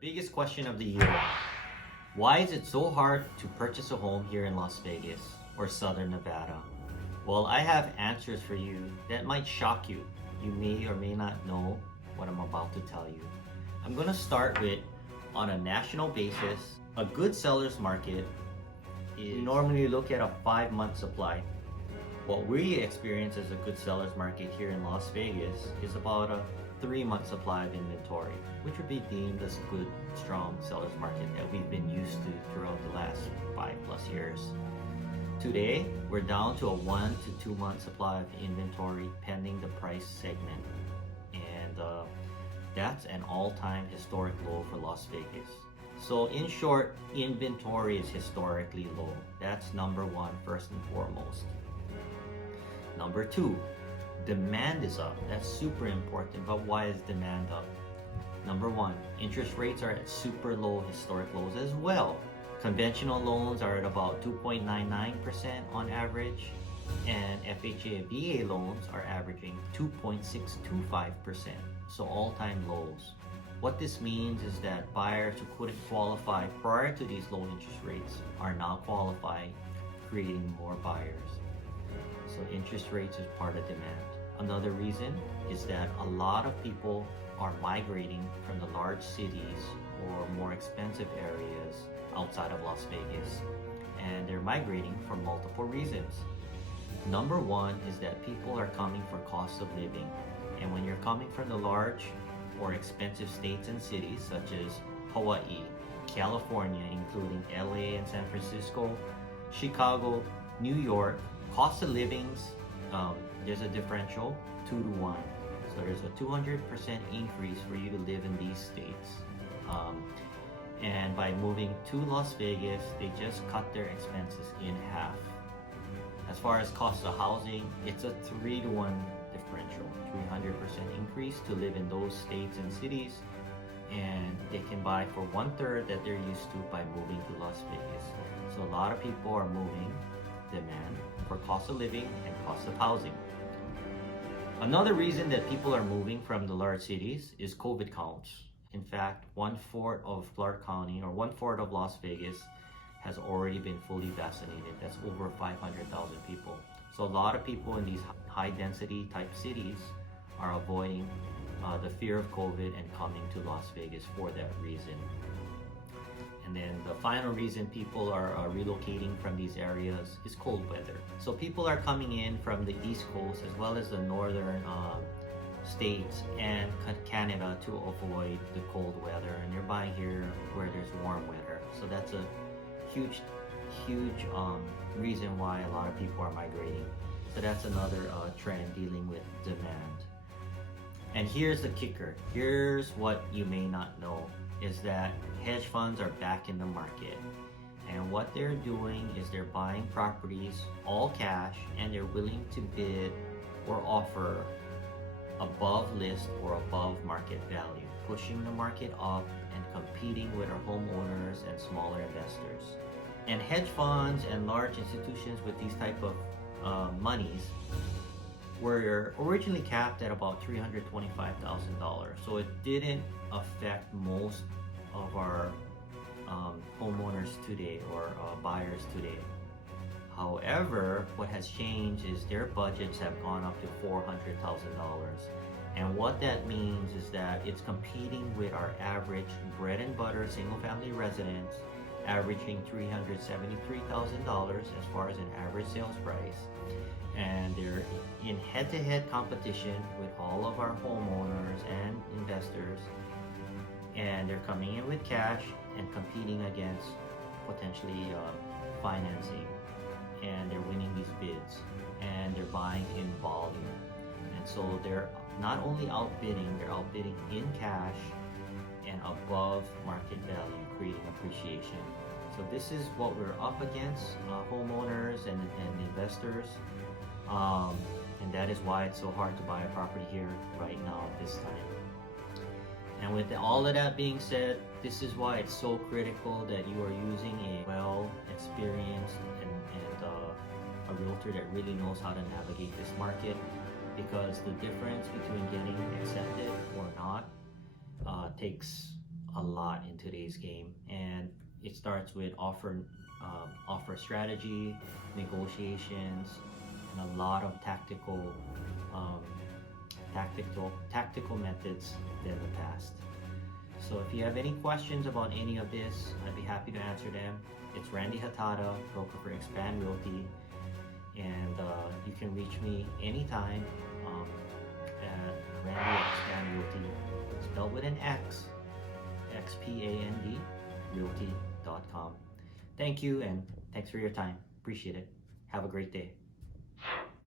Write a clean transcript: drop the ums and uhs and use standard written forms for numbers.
Biggest question of the year. Why is it so hard to purchase a home here in Las Vegas or Southern Nevada? Well, I have answers for you that might shock you. You may or may not know what I'm about to tell you. I'm going to start with, on a national basis, a good seller's market is we normally look at a 5-month supply. What we experience as a good seller's market here in Las Vegas is about a 3-month supply of inventory, which would be deemed as a good, strong seller's market that we've been used to throughout the last 5+ years. Today, we're down to a 1 to 2 month supply of inventory pending the price segment. And that's an all-time historic low for Las Vegas. So in short, inventory is historically low. That's number one, first and foremost. Number two, demand is up. That's super important, but why is demand up? Number one, interest rates are at super low historic lows as well. Conventional loans are at about 2.99% on average, and FHA and VA loans are averaging 2.625%, so all-time lows. What this means is that buyers who couldn't qualify prior to these low interest rates are now qualifying, creating more buyers. So interest rates is part of demand. Another reason is that a lot of people are migrating from the large cities or more expensive areas outside of Las Vegas, and they're migrating for multiple reasons. Number one is that people are coming for cost of living, and when you're coming from the large or expensive states and cities such as Hawaii, California, including LA and San Francisco, Chicago, New York, cost of livings, there's a differential 2 to 1. So there's a 200% increase for you to live in these states. And by moving to Las Vegas, they just cut their expenses in half. As far as cost of housing, it's a 3 to 1 differential, 300% increase to live in those states and cities, and they can buy for 1/3 that they're used to by moving to Las Vegas. So a lot of people are moving, demand for cost of living and cost of housing. Another reason that people are moving from the large cities is COVID counts. In fact, 1/4 of Clark County or 1/4 of Las Vegas has already been fully vaccinated. That's over 500,000 people. So a lot of people in these high density type cities are avoiding the fear of COVID and coming to Las Vegas for that reason. And then the final reason people are relocating from these areas is cold weather. So people are coming in from the East Coast as well as the northern states and Canada to avoid the cold weather, and they're buying here where there's warm weather. So that's a huge reason why a lot of people are migrating. So that's another trend dealing with demand. And here's the kicker. Here's what you may not know, is that hedge funds are back in the market. And what they're doing is they're buying properties all cash, and they're willing to bid or offer above list or above market value, pushing the market up and competing with our homeowners and smaller investors. And hedge funds and large institutions with these type of monies were originally capped at about $325,000. So it didn't affect most of our homeowners today or buyers today. However, what has changed is their budgets have gone up to $400,000. And what that means is that it's competing with our average bread and butter single family residence, averaging $373,000 as far as an average sales price. And they're in head-to-head competition with all of our homeowners and investors. And they're coming in with cash and competing against potentially financing. And they're winning these bids, and they're buying in volume. And so they're not only outbidding, they're outbidding in cash and above market value, creating appreciation. So this is what we're up against, homeowners and investors. And that is why it's so hard to buy a property here right now at this time. And with all of that being said, this is why it's so critical that you are using a well-experienced and a realtor that really knows how to navigate this market, because the difference between getting accepted or not takes a lot in today's game, and it starts with offer strategy, negotiations, and a lot of um, tactical methods than the past. So if you have any questions about any of this, I'd be happy to answer them. It's Randy Hatada, broker for Expand Realty, and you can reach me anytime at Randy at Expand Realty, spelled with an X, XPAND, realty.com. Thank you, and thanks for your time. Appreciate it. Have a great day.